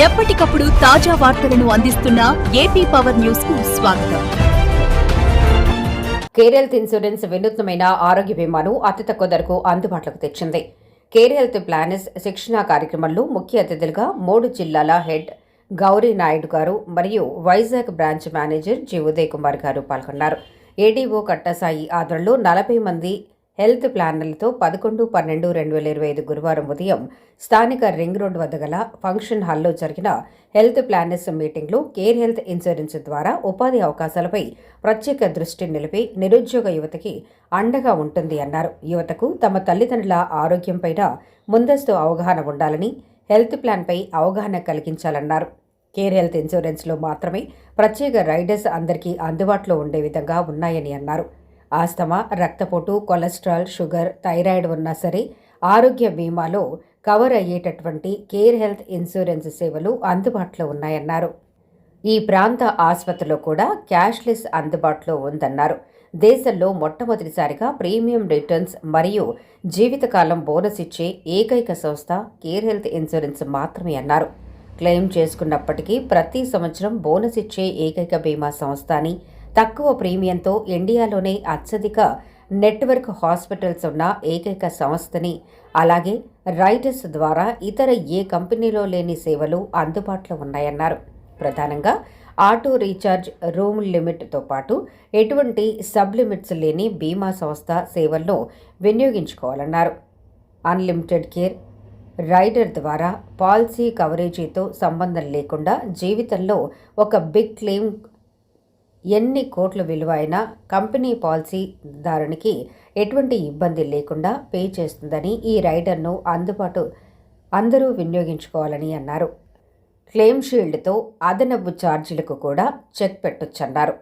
ఎప్పటికప్పుడు తాజా వార్తలను అందిస్తున్న ఏపీ పవర్ న్యూస్కు స్వాగతం. కేర్ హెల్త్ ఇన్సూరెన్స్ వినూత్నమైన ఆరోగ్య బీమాను అతి తక్కువ ధరకు అందుబాటులోకి తెచ్చింది. కేర్ హెల్త్ ప్లానెస్ శిక్షణా కార్యక్రమంలో ముఖ్య అతిథులుగా మూడు జిల్లాల హెడ్ గౌరీ నాయుడు గారు మరియు Vizag branch manager G Uday Kumar garu పాల్గొన్నారు. ఏడీఓ కట్టసాయి ఆధ్వర్యంలో నలభై మంది హెల్త్ ప్లానర్లతో పదకొండు పన్నెండు రెండు వేల ఇరవై ఐదు గురువారం ఉదయం స్థానిక రింగ్ రోడ్ వద్ద గల ఫంక్షన్ హాల్లో జరిగిన హెల్త్ ప్లానర్స్ మీటింగ్లో కేర్ హెల్త్ ఇన్సూరెన్స్ ద్వారా ఉపాధి అవకాశాలపై ప్రత్యేక దృష్టి నిలిపి నిరుద్యోగ యువతకి అండగా ఉంటుంది అన్నారు. యువతకు తమ తల్లిదండ్రుల ఆరోగ్యంపైన ముందస్తు అవగాహన ఉండాలని హెల్త్ ప్లాన్పై అవగాహన కలిగించాలన్నారు. కేర్ హెల్త్ ఇన్సూరెన్స్లో మాత్రమే ప్రత్యేక రైడర్స్ అందరికీ అందుబాటులో ఉండే విధంగా ఉన్నాయని అన్నారు. ఆస్తమా రక్తపోటు కొలెస్ట్రాల్ షుగర్ థైరాయిడ్ ఉన్నా సరే ఆరోగ్య బీమాలో కవర్ అయ్యేటటువంటి కేర్ హెల్త్ ఇన్సూరెన్స్ సేవలు అందుబాటులో ఉన్నాయన్నారు. ఈ ప్రాంత ఆసుపత్రిలో కూడా క్యాష్లెస్ అందుబాటులో ఉందన్నారు. దేశంలో మొట్టమొదటిసారిగా ప్రీమియం రిటర్న్స్ మరియు జీవితకాలం బోనస్ ఇచ్చే ఏకైక సంస్థ కేర్ హెల్త్ ఇన్సూరెన్స్ మాత్రమే అన్నారు. క్లెయిమ్ చేసుకున్నప్పటికీ ప్రతి సంవత్సరం బోనస్ ఇచ్చే ఏకైక బీమా సంస్థ అని తక్కువ ప్రీమియంతో ఇండియాలోనే అత్యధిక నెట్వర్క్ హాస్పిటల్స్ ఉన్న ఏకైక సంస్థని అలాగే రైటర్స్ ద్వారా ఇతర ఏ కంపెనీలో లేని సేవలు అందుబాటులో ఉన్నాయన్నారు. ప్రధానంగా ఆటో రీఛార్జ్ రూమ్ లిమిట్తో పాటు ఎటువంటి సబ్ లిమిట్స్ లేని బీమా సంస్థ సేవలను వినియోగించుకోవాలన్నారు. అన్లిమిటెడ్ కేర్ రైడర్ ద్వారా పాలసీ కవరేజీతో సంబంధం లేకుండా జీవితంలో ఒక బిగ్ క్లెయిమ్ ఎన్ని కోట్ల విలువ అయినా కంపెనీ పాలసీదారునికి ఎటువంటి ఇబ్బంది లేకుండా పే చేస్తుందని ఈ రైడర్ను అందుబాటు అందరూ వినియోగించుకోవాలని అన్నారు. క్లెయిమ్ షీల్డ్తో అదనపు ఛార్జీలకు కూడా చెక్ పెట్టొచ్చన్నారు.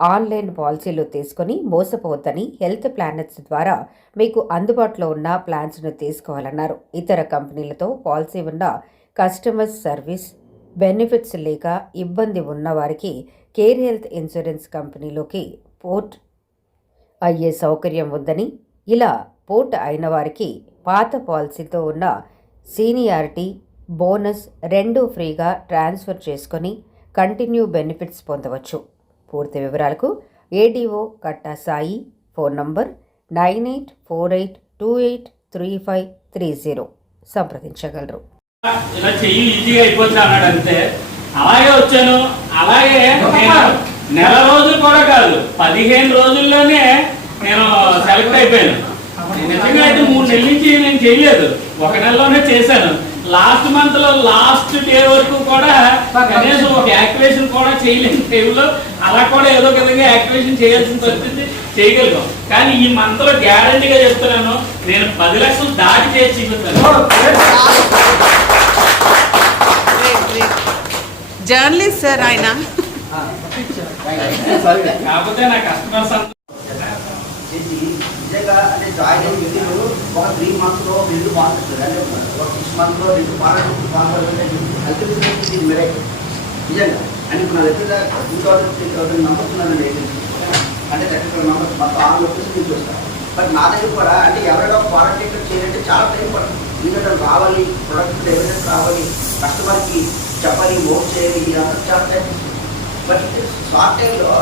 ఆన్లైన్ పాలసీలు తీసుకొని మోసపోవద్దని హెల్త్ ప్లానెట్స్ ద్వారా మీకు అందుబాటులో ఉన్న ప్లాన్స్ను తీసుకోవాలన్నారు. ఇతర కంపెనీలతో పాలసీ ఉన్న కస్టమర్ సర్వీస్ బెనిఫిట్స్ లేక ఇబ్బంది ఉన్నవారికి కేర్ హెల్త్ ఇన్సూరెన్స్ కంపెనీలోకి పోర్ట్ అయ్యే సౌకర్యం ఉందని ఇలా పోర్ట్ అయిన వారికి పాత పాలసీతో ఉన్న సీనియారిటీ బోనస్ రెండు ఫ్రీగా ట్రాన్స్ఫర్ చేసుకొని కంటిన్యూ బెనిఫిట్స్ పొందవచ్చు. పూర్తి వివరాలకు ADO Katta Sai phone number nine eight four eight two eight three five three zero. సంప్రదించగలరు. ఇలా చెయ్యి ఈజీగా అయిపోతుంది అన్నాడు అంతే అలాగే వచ్చాను. అలాగే నెల రోజులు కూడా కాదు పదిహేను రోజుల్లోనే నేను సెలెక్ట్ అయిపోయాను. నిజంగా అయితే మూడు నెలల నుంచి నేను చేయలేదు. ఒక నెలలోనే చేశాను. లాస్ట్ మంత్లో లాస్ట్ డే వరకు కూడా కనీసం ఒక యాక్టివేషన్ కూడా చేయలేని టైంలో అలా కూడా ఏదో ఒక విధంగా యాక్టివేషన్ చేయాల్సిన పరిస్థితి చేయగలిగాం. కానీ ఈ మంత్లో గ్యారంటీగా చెప్తున్నాను నేను పది లక్షలు దాటి చేసి చూపిస్తాను జర్నలిస్ట్ సార్ ఆయన. కాకపోతే నా కస్టమర్స్ అంతా నిజంగా అంటే జాయిన్ అయిన వ్యక్తులు ఒక త్రీ మంత్స్ రెండు బాగుంటుంది అంటే ఒక సిక్స్ మంత్ రెండు బాగా బాగుంటుంది హెల్త్ ఇన్సూరెన్స్ ఇది మీరే. నిజంగా. అంటే ఇప్పుడు నా దగ్గర two thousand three thousand members ఉన్నారండి అంటే థర్టీ ఫైవ్ మెంబర్స్ మొత్తం ఆరు లొకేషన్ నుంచి వస్తారు బట్ నా దగ్గర కూడా అంటే ఎవరైనా క్వారంటైన్ చేయాలంటే చాలా టైం పడుతుంది. ఎందుకంటే రావాలి ప్రొడక్ట్ ఎవిడెన్స్ రావాలి కస్టమర్కి చెప్పాలి ఓట్ చేయాలి ఇదంతా చాలా టైం బట్ షార్ట్ టైంలో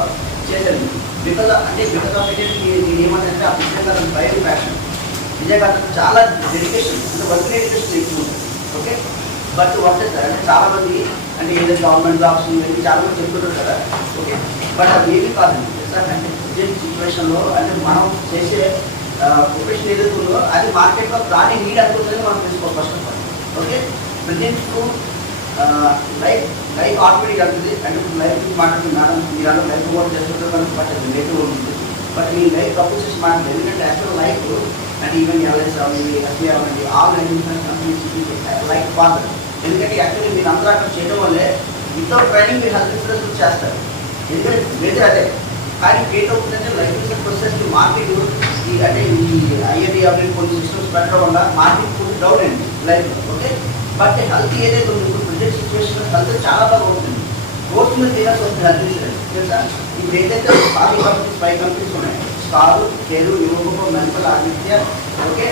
చేశాను. బికాజ్ అంటే బికాజ్ ఆఫ్ ఇట్ నేను ఏమంటే ఆ బయట ప్యాషన్ నిజంగా కాదు చాలా డెడికేషన్ అంటే వర్క్ డెడికేషన్ ఎక్కువ ఉంటుంది ఓకే బట్ వర్క్ సార్ అంటే చాలా మంది అంటే ఏదో గవర్నమెంట్ జాబ్స్ ఇవన్నీ చాలా మంది చెప్తుంటారు కదా. ఓకే బట్ అది ఏమీ కాదండి. సార్ అంటే ప్రజెంట్ సిచ్యువేషన్లో అంటే మనం చేసే ప్రొఫెషన్ ఏదైతే ఉందో అది మార్కెట్లో దాని నీడ్ అనుకుంటుంది మనం తెలుసుకోవాలి first of all okay present life life automatic అవుతుంది. అంటే లైఫ్ గురించి మాట్లాడుతున్నాను మీరు అలా లైఫ్ వర్క్ చేస్తుంటే మనకు పట్టదు నెగిటివ్ ఉంటుంది. బట్ మీ లైఫ్ తప్పు చేసి మాట్లాడదు ఎందుకంటే యాక్చువల్ లైఫ్ అంటే ఈవెన్ ఎల్ఐస్ అవ్వండి ఎస్బీఐ అవ్వండి all life companies life father ఎందుకంటే యాక్చువల్లీ మీరు అందరూ అక్కడ చేయడం వల్లే వితౌట్ ట్రైనింగ్ మీరు హెల్త్ ఇన్సూరెన్స్ చేస్తారు. ఎందుకంటే మేజర్ అదే. కానీ పేట్ అవుతుందంటే లైఫ్ ఇన్సూరెన్స్ ప్రొసెస్ మార్కెట్ ఈ అంటే ఈ ఐఏడి అవి కొన్ని సిస్టమ్స్ పెట్టడం వల్ల మార్కెట్ కొంచెం డౌన్ అండి లైఫ్ ఓకే బట్ హెల్త్ ఏదైతే ఉంది ఇప్పుడు ప్రజెంట్ సిచ్యువేషన్ హెల్త్ చాలా బాగా ఉంటుంది కోర్స్ మీద తీరాల్సి వస్తుంది అందించలేదు తెలుసా? ఇప్పుడు ఏదైతే ఫైవ్ కంపెనీస్ ఫైవ్ కంపెనీస్ ఉన్నాయి స్టారు పేరు యువకు మెన్సల్ ఆదిత్య ఓకే?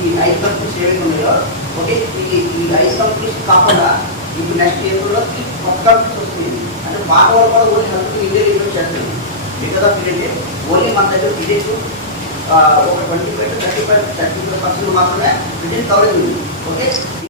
ఈ ఐదు కంపెనీస్ ఏవైతే ఉన్నాయో ఓకే? ఈ ఈ ఐదు కంపెనీస్ కాకుండా ఇప్పుడు నెక్స్ట్ ఏప్రిల్లో కొత్త కంపెనీస్ వస్తుంది అంటే పాత వాళ్ళు కూడా ఓన్లీ హెల్త్ ఇండియా ఇన్వెస్ట్ చేస్తుంది. మిగతా పీరియడ్ ఓన్లీ మన దగ్గర పీరియడ్ ఒక twenty five thirty five thirty five percent మాత్రమే రిటర్న్ కవరేజ్ ఉంది. ఓకే?